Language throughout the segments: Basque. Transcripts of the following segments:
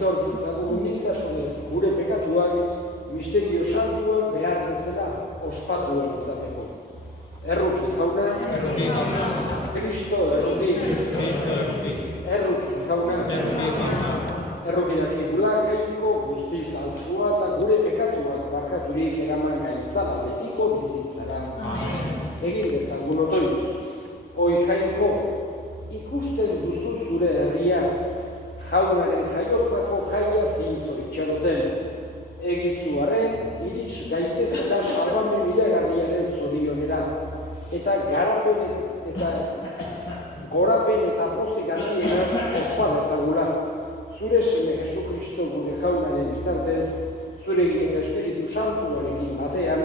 aitor ditzagun humiltasunez gure pekatuak misterio santua behar bezala ospatu izateko. Erruki jauna, Kristo erruki, erruki jauna, erruki dakigula jaiko guztiz hautsua eta gure pekatuak bakaturik eraman gaitzala betiko bizitzara. Egin dezagun otoituz, hoi jaiko, ikusten duzu zure herria, jaunaren jaiotzako jaia zintzo itxaroten. Egizuaren, irits gaitez eta salbamen iragarriaren zorionera, eta garapen eta gorapen eta pozik handieraz ospa dezagula. Zure seme Jesukristo gure jaunaren bitartez, zurekin eta Espiritu Santuarekin batean,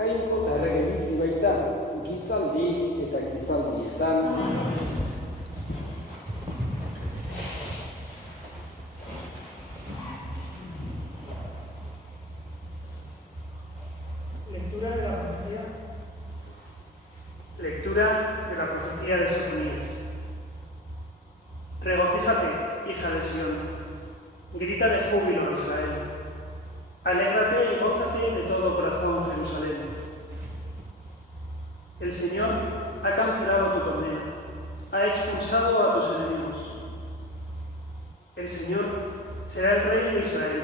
jainko eta errege bizi baita, gizaldi eta gizaldietan. Lectura de la profecía de Sofonías. Regocíjate, hija de Sión, grita de júbilo, Israel. Alégrate y gózate de todo corazón, Jerusalén. El Señor ha cancelado tu torneo, ha expulsado a tus enemigos. El Señor será el rey de Israel.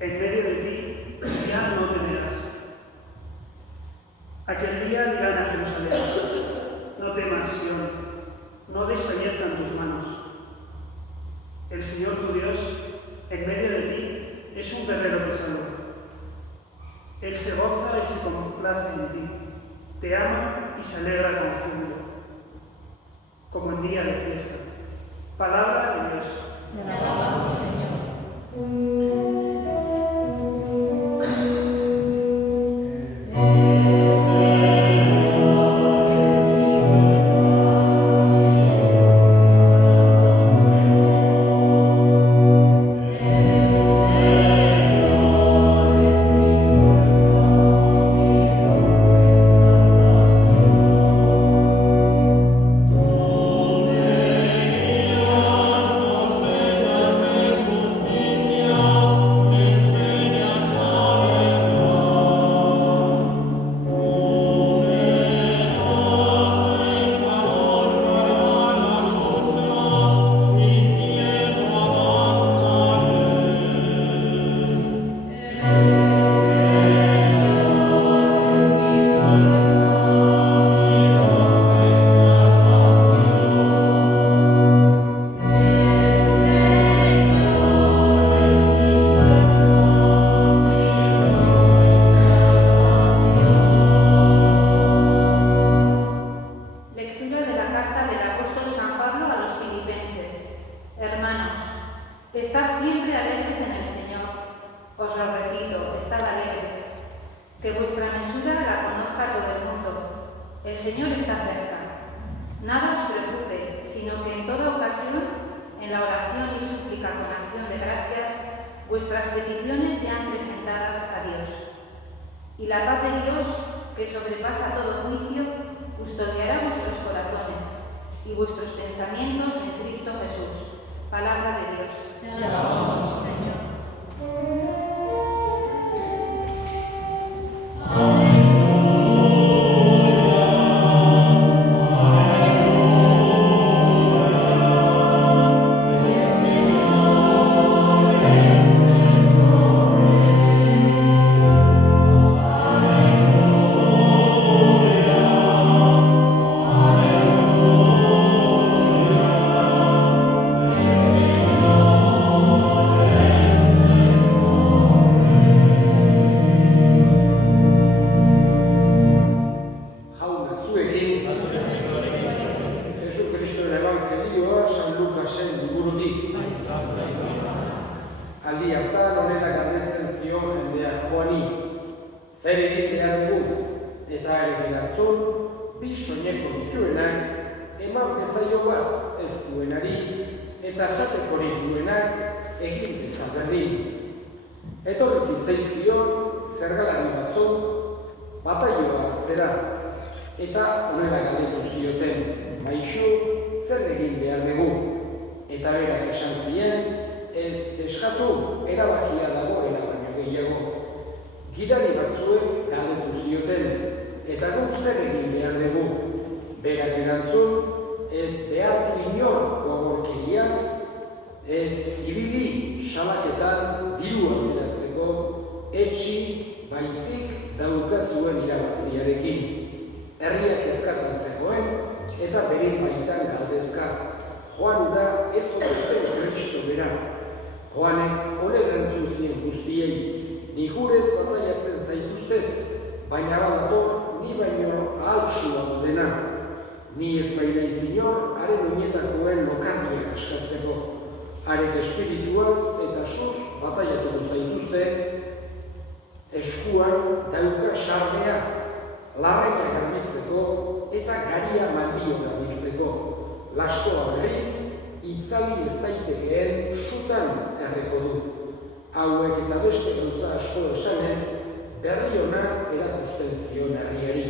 En medio de ti ya no temerás. Aquel día dirán a Jerusalén: no temas, Sión, no desfallezcan tus manos. El Señor tu Dios, en medio de ti, es un guerrero que salva. Él se goza y se complace en ti, te ama y se alegra con júbilo, como en día de fiesta. Palabra de Dios. Te alabamos, Señor. Estad siempre alegres en el Señor. Os lo repito, estad alegres. Que vuestra mesura la conozca todo el mundo. El Señor está cerca. Nada os preocupe, sino que en toda ocasión, en la oración y súplica con acción de gracias, vuestras peticiones sean presentadas a Dios. Y la paz de Dios, que sobrepasa todo juicio, custodiará vuestros corazones y vuestros pensamientos en Cristo Jesús. Palabra de Dios. Te alabamos, Señor. Aldi hartan honela galdetzen zion jendeak Joani, zer egin behar dugu, eta ere atzun, bi soineko dituenak, eman bezaio bat ez duenari, eta jatekorik duenak egin bezaberrin. Etorri zitzaizkion zergalari batzuk, bataioa hartzera, eta honela galdetu zioten, maixu, zer egin behar dugu, eta berak esan zien, ez eskatu erabakia dagoela baino gehiago. Gidari batzuek galdetu zioten, eta guk zer egin behar dugu. Berak erantzun, ez behar du inor gogorkeriaz, ez ibili salaketan diru ateratzeko, etxi baizik daukazuen irabaziarekin. Herriak ezkatan zegoen, eta bere baitan galdezka. Joan da ez ote zen Kristo bera. Joanek honek erantzun zien guztiei, ni jurez bataiatzen zaituztet, baina badator ni baino ahaltsua dena. Ni ez bainaiz inor, haren oinetakoen lokarriak askatzeko. Harek espirituaz eta suz bataiatuko zaituzte, eskuan dauka sardea, larrenak garbitzeko eta garia mandio garbitzeko. Lastoa berriz, itzali ez daitekeen sutan erreko du. Hauek eta beste gauza asko esanez, berri ona erakusten zion herriari.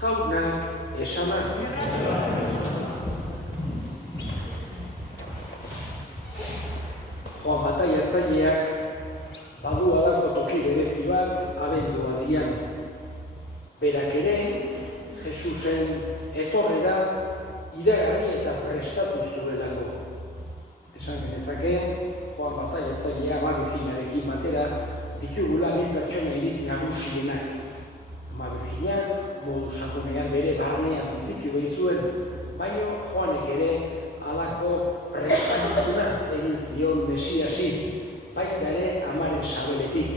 Jaunak esanak. Joan bataiatzaileak badu halako toki berezi bat abendualdian. Berak ere, Jesusen etorrera iragarri eta prestatu zuelako. Esan genezake, Joan bataiatzailea Virginarekin batera ditugula bi pertsonairik nagusienak. Virginak modu sakonean bere barnea bizitu behizuen, baina Joanek ere halako prestatzuna egin zion Mesiasi, baita ere amaren sabeletik.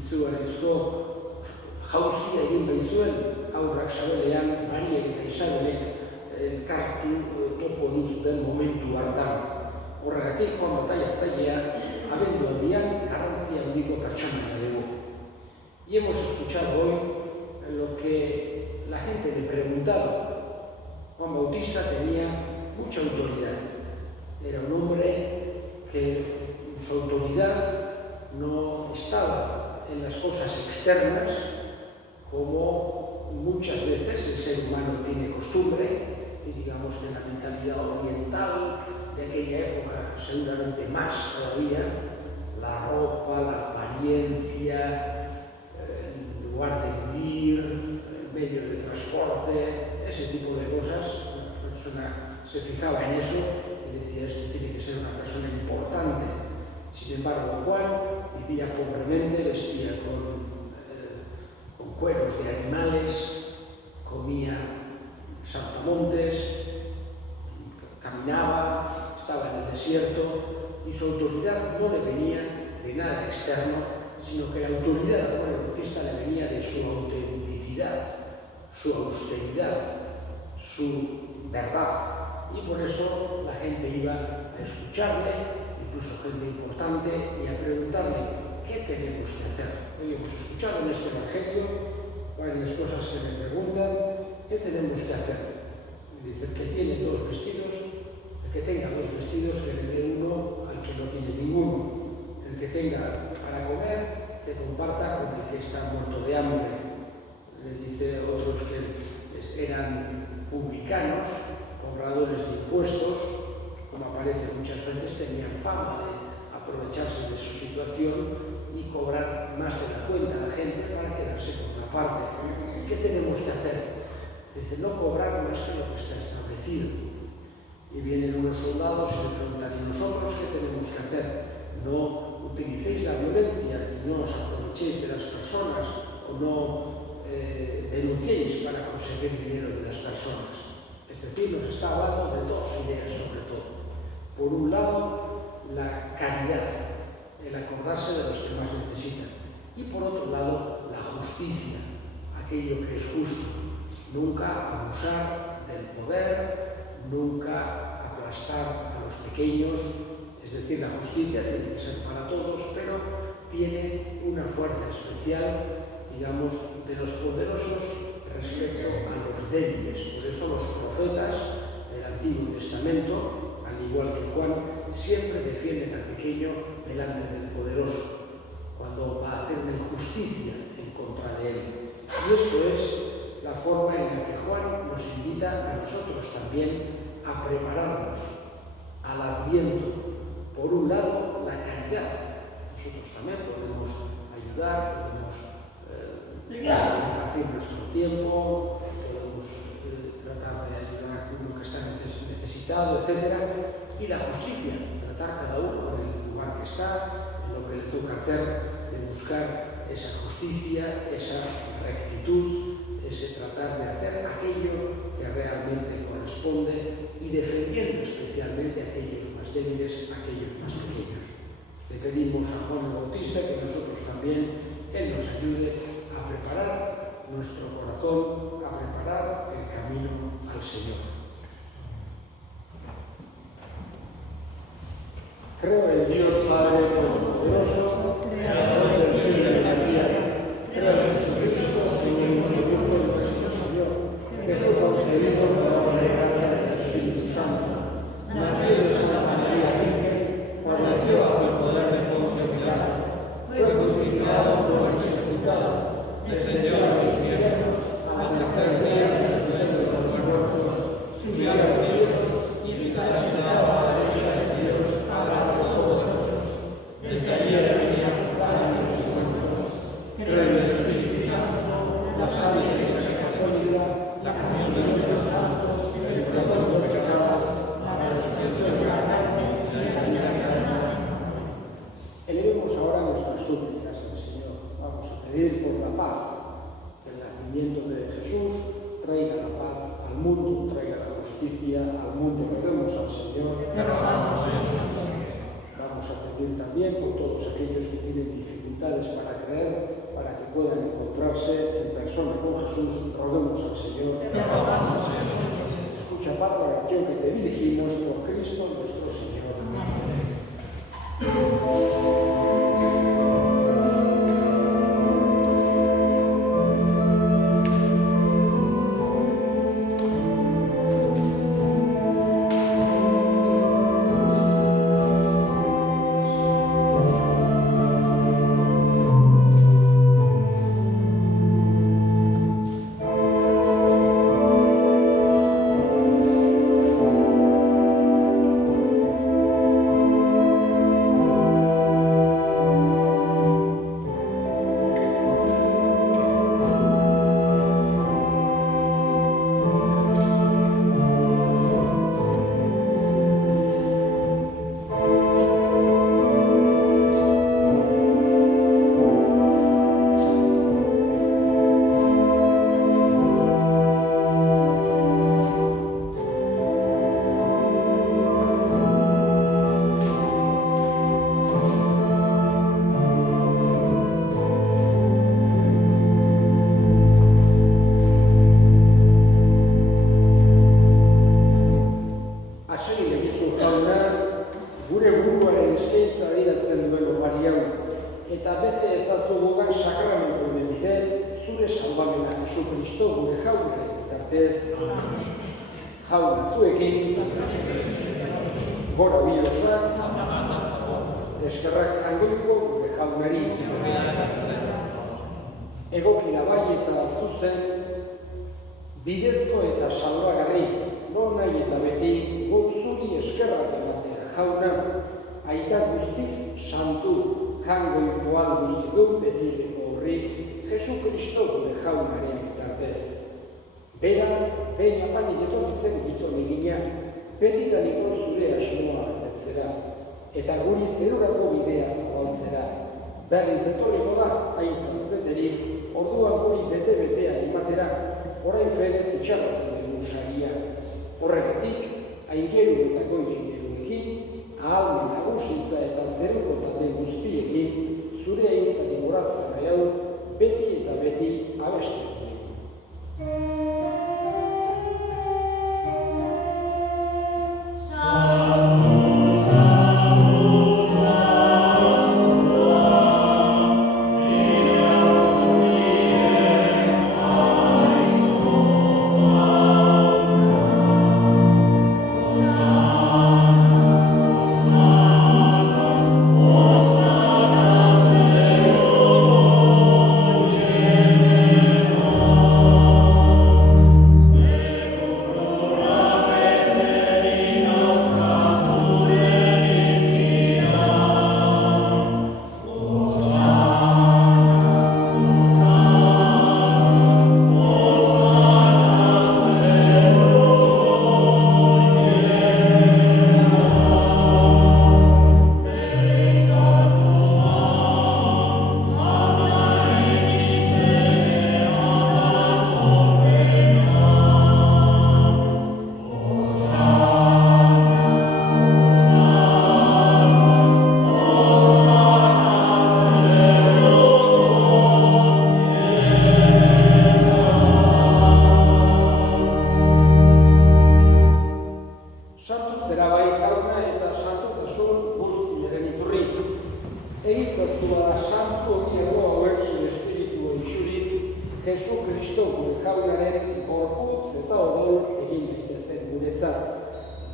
Izugarrizko jauzia egin behizuen, aurrak sabelean Mariek eta Isabelek elkartu topo egin zuten momentu hartan. Horregatik Joan bataiatzailea abendualdian garrantzia handiko pertsona dugu. Y hemos escuchado hoy lo que la gente le preguntaba. Juan Bautista tenía mucha autoridad. Era un hombre que su autoridad no estaba en las cosas externas, como muchas veces el ser humano tiene costumbre, y digamos que la mentalidad oriental de aquella época, seguramente más todavía, la ropa, la apariencia, el lugar de vivir, el medio de transporte, ese tipo de cosas. La persona se fijaba en eso y decía, esto tiene que ser una persona importante. Sin embargo, Juan vivía pobremente, vestía con cueros de animales, comía saltamontes, caminaba, estaba en el desierto y su autoridad no le venía de nada externo, sino que la autoridad de Juan Bautista le venía de su autenticidad, su austeridad, su verdad. Y por eso la gente iba a escucharle, incluso gente importante, y a preguntarle qué tenemos que hacer. Hoy hemos escuchado en este Evangelio varias cosas que me preguntan, ¿qué tenemos que hacer? Dice, el que tiene dos vestidos, el que tenga dos vestidos, que le dé uno al que no tiene ninguno. El que tenga para comer, que comparta con el que está muerto de hambre. Le dice a otros que eran publicanos, cobradores de impuestos, como aparece muchas veces, tenían fama de aprovecharse de su situación y cobrar más de la cuenta a la gente para quedarse con una parte. ¿Qué tenemos que hacer? Dice, no cobrar más que lo que está establecido. Y vienen unos soldados y le preguntan, ¿y nosotros qué tenemos que hacer? No utilicéis la violencia y no os aprovechéis de las personas o no denunciéis para conseguir dinero de las personas. Es decir, nos está hablando de dos ideas sobre todo. Por un lado, la caridad, el acordarse de los que más necesitan. Y por otro lado, la justicia, aquello que es justo. Nunca abusar del poder, nunca aplastar a los pequeños. Es decir, la justicia tiene que ser para todos, pero tiene una fuerza especial, digamos, de los poderosos respecto a los débiles. Por eso los profetas del Antiguo Testamento, al igual que Juan, siempre defienden al pequeño delante del poderoso, cuando va a hacer una injusticia en contra de él. Y esto es la forma en la que Juan nos invita a nosotros también a prepararnos al Adviento, Por un lado, la caridad. Nosotros también podemos ayudar, podemos compartir nuestro tiempo, podemos tratar de ayudar a uno que está necesitado, etc. Y la justicia, tratar cada uno en el lugar que está, en lo que le toca hacer, de buscar esa justicia, esa rectitud, ese tratar de hacer aquello que realmente corresponde y defendiendo especialmente a aquellos más débiles, a aquellos más pequeños. Le pedimos a Juan el Bautista que nosotros también, Él nos ayude a preparar nuestro corazón, a preparar el camino al Señor. Creo en Dios Padre Todopoderoso, Creador del cielo y de la tierra. Creo en Jesucristo, Señor nuestro Señor, que fue concebido por la obra y gracia del Espíritu Santo. Nació de Santa María Virgen, padeció bajo el poder de Poncio Pilato, fue crucificado, muerto y sepultado, descendió a los infiernos, al tercer día resucitó de los muertos, subió a los cielos y está sentado a la derecha de Dios, Padre Todopoderoso. Desde allí ha de venir a juzgar a los muertos. Creo en el Espíritu Santo, la Santa Iglesia Católica, la comunión de los santos, el perdón de los pecados, la resurrección de la carne y la vida eterna. Elevemos ahora nuestras súplicas al Señor. Vamos a pedir por la paz. El nacimiento de Jesús traiga la paz al mundo, traiga la justicia al mundo. Pedimos al Señor. Te rogamos, Señor. Vamos a pedir también por todos aquellos que tienen dificultades para creer, para que puedan encontrarse en persona con Jesús. Roguemos al Señor. Te rogamos, Señor. Escucha, Padre, la oración que te dirigimos por Cristo nuestro Señor. Jauna zuekin, gora bilozak, eskerrak jangoiko gure jaunari. Egokila bai eta zuzen, bidezko eta salbagarri, non nahi eta beti, guk zuri eskerrak ematea jauna, aita guztiz santu, jangoikoan guztidun betireko horri, Jesu Kristo gure jaunaren bitartez. Bera, behin apanik etortzen gizon egina, beti daniko zure asmoa betetzera, eta guri zerurako bidea zabaltzera. Berriz etorriko da, hain zanzbeterik, orduan guri bete-betea ematera, orain fedez itxarrotan dugu saria. Horregatik, aingeru eta goiengeruekin, ahalmen nagusitza eta zerukotate guztiekin, zure aintzari moratzen hau, beti eta beti abesten. Oh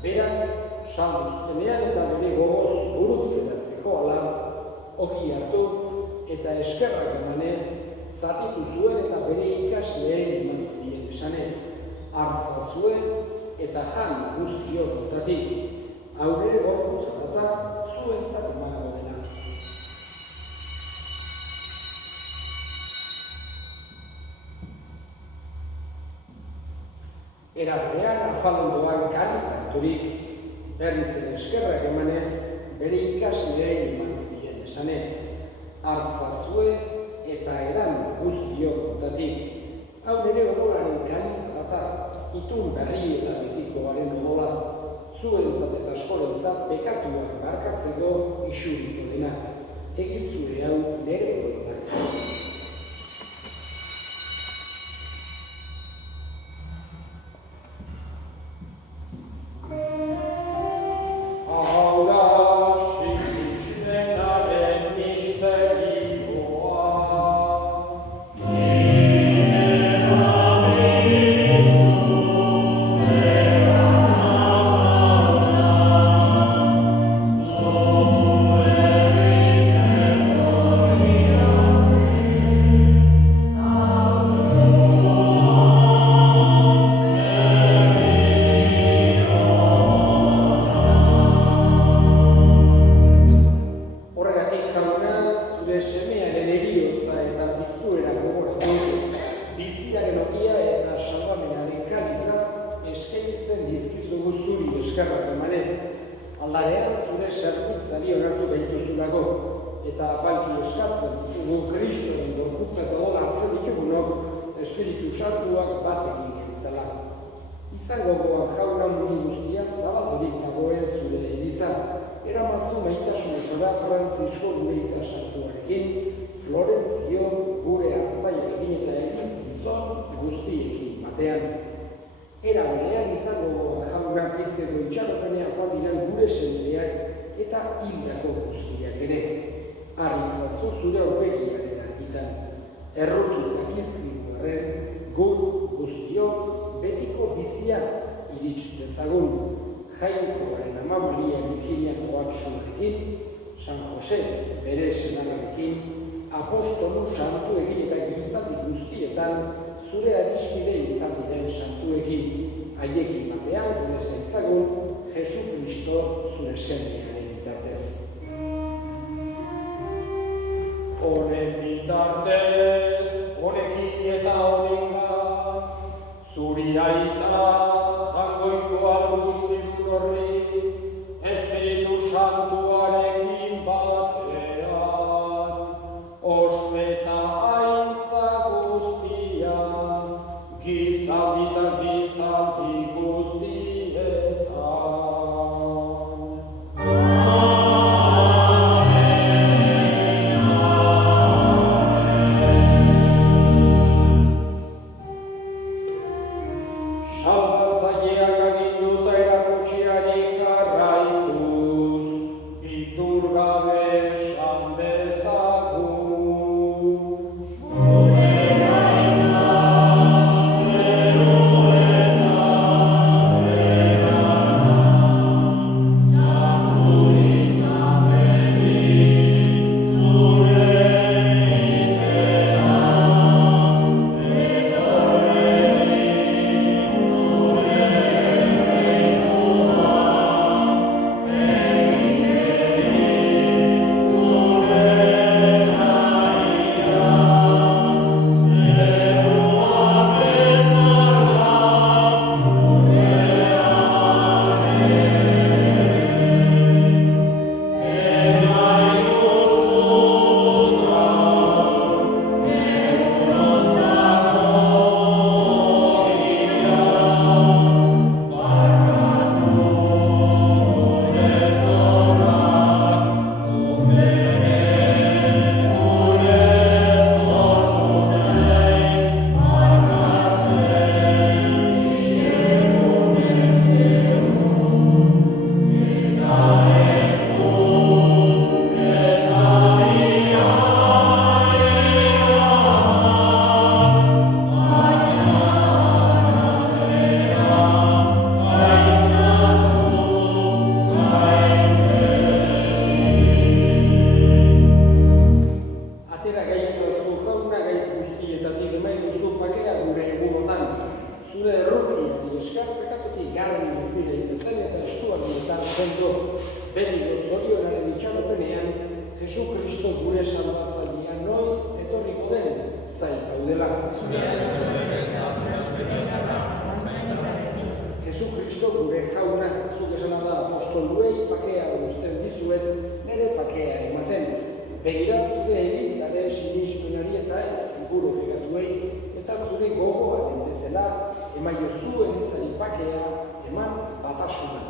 Berak saldu zutenean eta bere gogoz burutzera zegoala, ogi hartu eta eskerrak emanez, zatitu zuen eta bere ikasleen eman zien esanez, hartza zuen eta jan guztiok honetatik, hau bere gorputzatata zuentzat emango dena. Era berean afalondoan kariz harturik, berriz ere eskerrak emanez, bere ikasleen eman zien esanez, hartza zuen eta edan guztiok honetatik, hau bere odolaren kanizarata, itun berri eta betikoaren odola, zuentzat eta askorentzat bekatuak barkatzeko isuriko dena. Egizue hau nere odola. Eta apalki eskatzen, zugu Kristoren gorputza eta dola hartzen ditugunok Espiritu Santuak bat egin gentzala. Izango goan jauna mundu guztian zabaldurik dagoen zure Eliza, eramazu maitasun osora Frantzisko Lureita Santuarekin, Florentzio gure hartzaiarekin eta egiz gizon guztiekin batean. Era berean izango goan jauna pizteko itxaropenean joan diren gure semeak eta hildako guztiak ere. Arritzazu zure aurpegiaren argitan, errukizak izkigu erren, gu guztiok betiko bizia irits dezagun, Jainkoaren Ama Maria Virginiak oatsuarekin, San Jose bere senagarekin, apostolu santu egin eta gizaldi guztietan zure adiskide izan diren santuekin, haiekin batean gure zaitzagun Jesu Kristo zure semearen bitartez. Honen bitartez, honekin eta honengan, zuri aita jangoikoa guztitun horri, Espiritu Santuarekin batean, ospe eta aintza guztian, gizaldi eta gizaldi guztietan. Salvați sendo, beti zorionaren itxaropenean, Jesu Kristo gure salbatzailea noiz etorriko den zain gaudela. Jesu Kristo gure jauna, zuk esana da apostoluei pakea uzten dizuet, nire pakea ematen. Begira zure Elizaren sinismenari eta ez gure pegatuei, eta zure gogoaren bezala, emaiozu Elizari pakea, eman batasuna.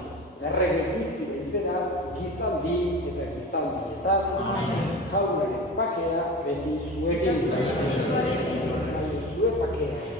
Errege bizi bezala, gizaldi eta gizaldietan, jaunaren pakea beti zuekin. Emaiozue pakea.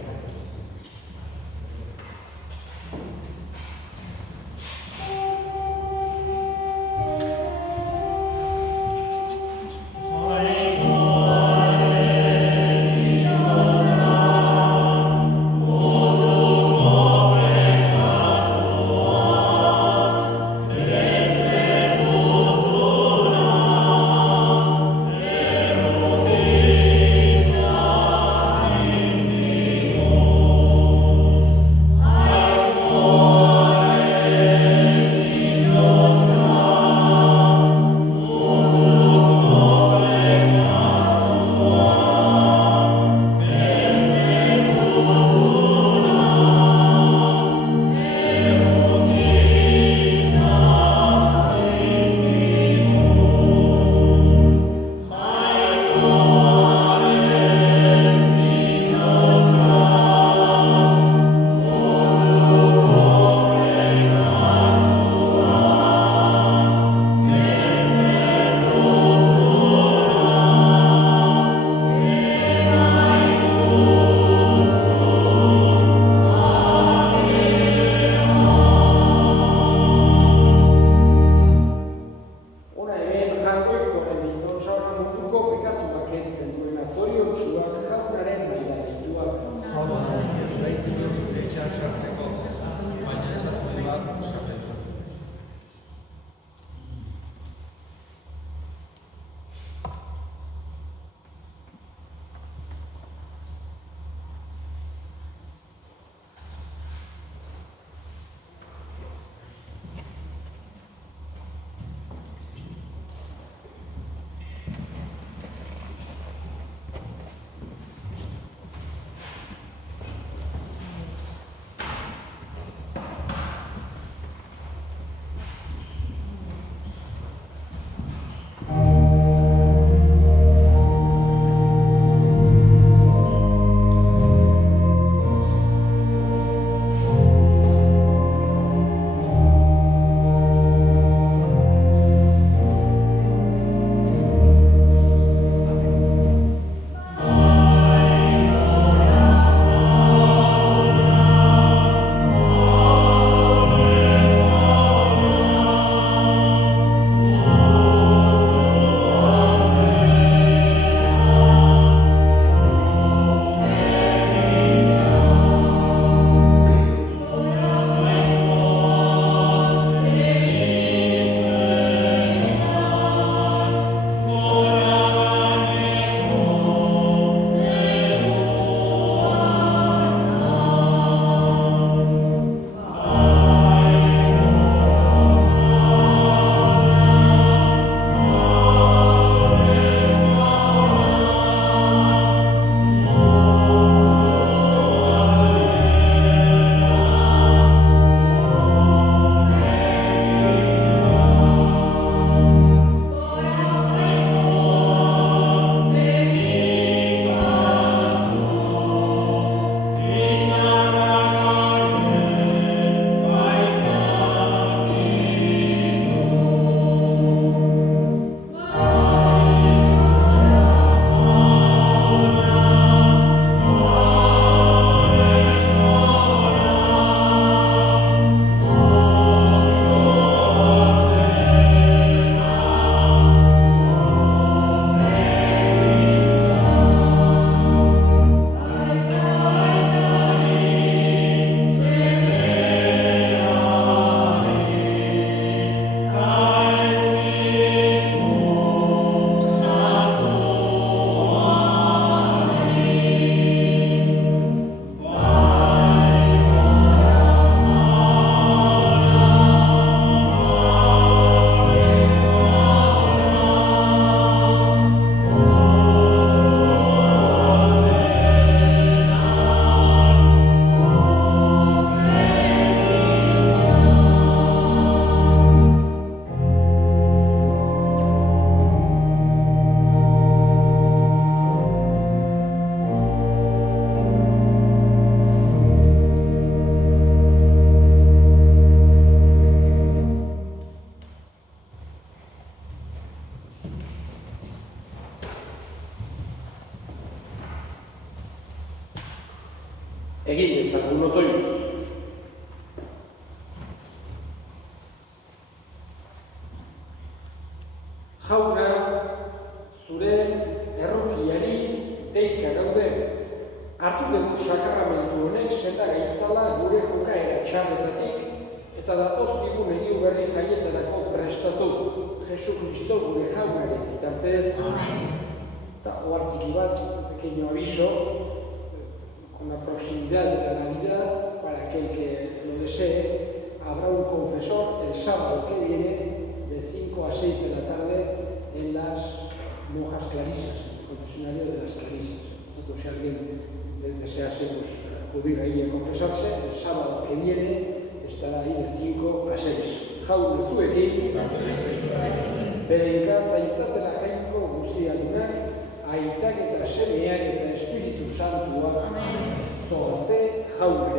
Jauna, zure errukiari deika gaude. Hartu dugu sakramentu honek senda gaitzala gure jokaera txarretatik eta datoz digun egiu berri jaietarako prestatu. Jesu Kristo gure jaunaren bitartez. Eta oartiki bat, pequeño aviso, con la proximidad de la Navidad, para aquel que lo desee, habrá un confesor el sábado que viene de 5 a 6 de la tarde en las monjas clarisas, en el confesionario de las clarisas. Entonces, si alguien desease acudir ahí a confesarse, el sábado que viene estará ahí de 5 a 6. Jaun zuekin, berenka zaintzatela jainko guztiadunak, aitak eta semeak eta Espiritu Santua zoazte jaunak.